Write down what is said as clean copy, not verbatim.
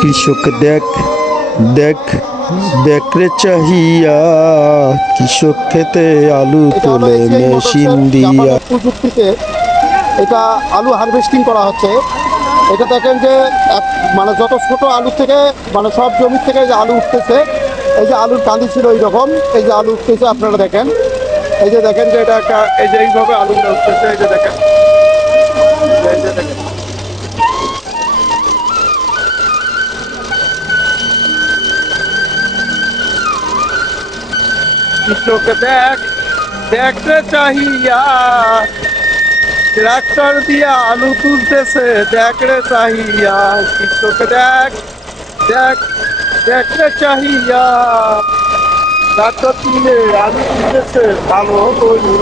কৃষক দেখ দেখ দেখ রে চাহিয়া, কৃষক খেতে আলু এটা হলো তোলে এসিআই মেশিন মোটরসের দিয়া। জাপানের প্রযুক্তিতে এটা আলু হারভেস্টিং করা হচ্ছে। এটা দেখেন যে মানে যত ছোট আলু থেকে মানে সব জমি থেকে যে আলু উঠতেছে, এই যে আলুর কাঁদি ছিল এইরকম, এই যে আলু উঠতেছে আপনারা দেখেন। এই যে দেখেন যে এটা একটা, এই যে এইভাবে আলুটা উঠতেছে, এই যে দেখেন, এই যে দেখেন। কৃষক দেখ দেখ রে চাহিয়া, ট্রাক্টর দিয়া আলু তুলতেছে দেখ রে চাহিয়া। কৃষক দেখ দেখ দেখ রে চাহিয়া, ট্রাক্টর তুলে আলু তুলতেছে ভালো করে।